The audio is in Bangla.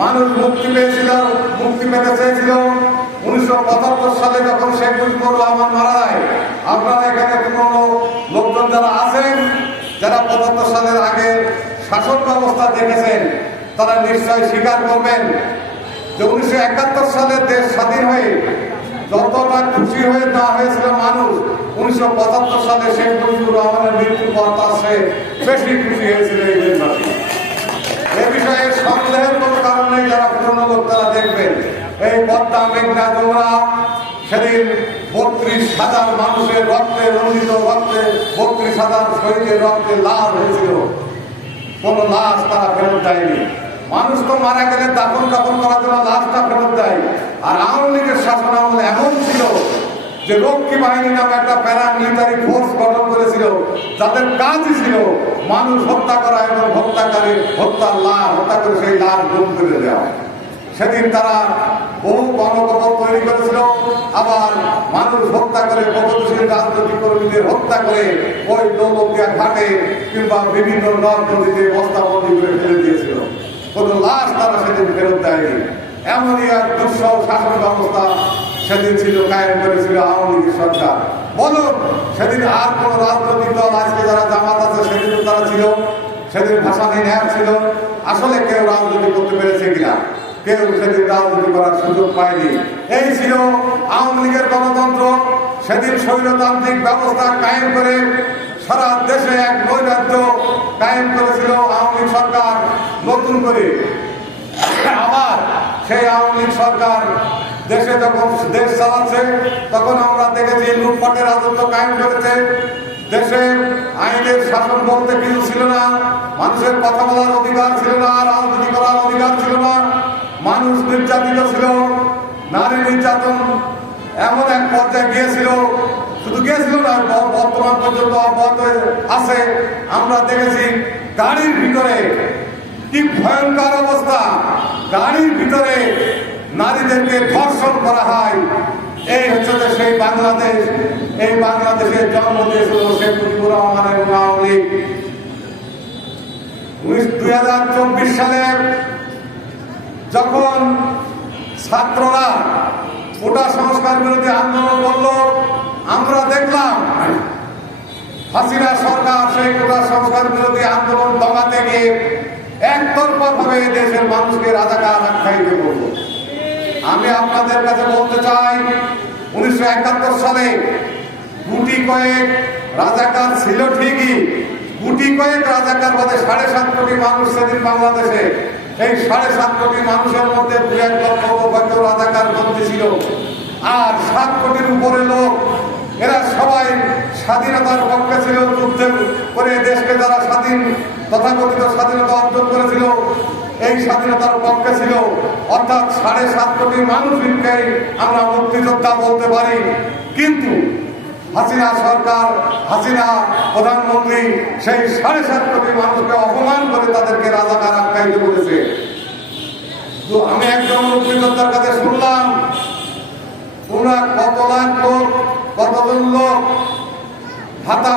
মানুষ মুক্তি পেয়েছিল, মুক্তি পেতে চেয়েছিল। উনিশশো পঁচাত্তর সালে যখন শেখ মুজিবুর রহমান মারা যায়, আপনারা এখানে পুরনো লোকজন যারা আছেন, যারা পঁচাত্তর সালের আগে শাসন ব্যবস্থা দেখেছেন, তারা নিশ্চয় স্বীকার করবেন যে উনিশশো একাত্তর সালে দেশ স্বাধীন হয়ে যতটা খুশি হয়ে দেওয়া হয়েছিল মানুষ, উনিশশো পঁচাত্তর সালে শেখ মুজিবুর রহমানের মৃত্যুর পর তার সে বেশি খুশি হয়েছিল এই মেঘনা যমুনা সেদিন বত্রিশ হাজার মানুষের রক্তে রঞ্জিত রক্তে বত্রিশ হাজার শহীদের রক্তে লাল হয়েছিল। কোন লাশ তারা ফেরত দেয়নি। মানুষ তো মারা গেলে দাফন কাপন করার জন্য লাশটা ফেরত দেয়। আর আওয়ামী লীগের শাসন আমল এমন ছিল যে রক্ষী বাহিনী নামে একটা প্যারা মিলিটারি ফোর্স গঠন করেছিল, যাদের কাজই ছিল মানুষ হত্যা করা এবং হত্যাকারী হত্যার লাশ, হত্যা করে সেই লাশ গুম করে দেওয়া। সেদিন তারা বহু গণকবর তৈরি করেছিল। আবার মানুষ হত্যা করে প্রগতিশীল রাজনৈতিক কর্মীদের হত্যা করে ওই দৌলতিয়া ঘাটে কিংবা বিভিন্ন নদ নদীতে বস্তাবন্দি করে ফেলে দিয়েছিল। কোনো লাশ তারা সেদিন ফেরত দেয়নি। এমনই এক দুঃসহ শাসন ব্যবস্থা সেদিন ছিল, কায়েম করেছিল আওয়ামী লীগের সরকার। বলুন, সেদিন আর কোন রাজনৈতিক দল আজকে যারা জামাত আছে সেদিন তারা ছিল? সেদিন ভাষানি ন্যায় ছিল। আসলে কেউ রাজনীতি করতে পেরেছে কিনা? কেউ সেদিন রাজনীতি করার সুযোগ পায়নি। এই ছিল আওয়ামী লীগের গণতন্ত্র। সেদিন স্বৈরতান্ত্রিক ব্যবস্থা কায়েম করে সারা দেশে এক নৈরাজ্য কায়েম করেছিল আওয়ামী লীগ সরকার। নতুন করে আবার সেই আওয়ামী লীগ সরকার দেশে যখন দেশ চালাচ্ছে, তখন আমরা দেখেছি লুটপাটের রাজত্ব কায়েম করেছে। দেশে আইনের শাসন বলতে কিছু ছিল না, মানুষের কথা বলার অধিকার ছিল না, রাজনীতি করার অধিকার ছিল না। মানুষ নির্যাতিত ছিল, নারী নির্যাতন এমন এক পর্যায়ে গিয়েছিল। শুধু গিয়েছিল না বর্তমান পর্যন্ত অব্যাহত আছে। আমরা দেখেছি গাড়ির ভিতরে কি ভয়ঙ্কর অবস্থা। গাড়ির ভিতরে নারীদেরকে ধর্ষণ করা হয়। এই হচ্ছে যে সেই বাংলাদেশ। এই বাংলাদেশের জন্ম দিয়েছিল শেখ মুজিবুর রহমান এবং আওয়ামী দুই হাজার চব্বিশ সালে যখন ছাত্ররা কোটা সংস্কার বিরোধী আন্দোলন করল, আমরা দেখলাম হাসিনা সরকার সেই কোটা সংস্কার বিরোধী আন্দোলন দমাতে গিয়ে একতরফা ভাবে দেশের মানুষকে রাজাকার আখ্যায়িত করল। আমি আপনাদের কাছে বলতে চাই, উনিশশো একাত্তর সালে গুটি কয়েক রাজাকার ছিল ঠিকই, গুটি কয়েক রাজাকার বাদে সাড়ে সাত কোটি মানুষ সেদিন বাংলাদেশে এই সাড়ে সাত কোটি মানুষের মধ্যে দু এক লক্ষ রাজাকার বন্দী ছিল। আর সাত কোটির উপরে লোক, এরা সবাই স্বাধীনতার পক্ষে ছিল, যুদ্ধে করে দেশকে যারা স্বাধীন, তথাকথিত স্বাধীনতা অর্জন করেছিল, এই স্বাধীনতার পক্ষে ছিল। অর্থাৎ সাড়ে সাত কোটি মানুষকে আমরা মুক্তিযোদ্ধা বলতে পারি। কিন্তু হাসিনা সরকার, হাসিনা প্রধানমন্ত্রী সেই সাড়ে সাত কোটি মানুষকে অপমান করে তাদেরকে রাজাকার আখ্যায়িত করেছে তো আমি একজন মুক্তিযোদ্ধার কাছে শুনলাম তোমরা কত লাখ কত মূল্য ভাতা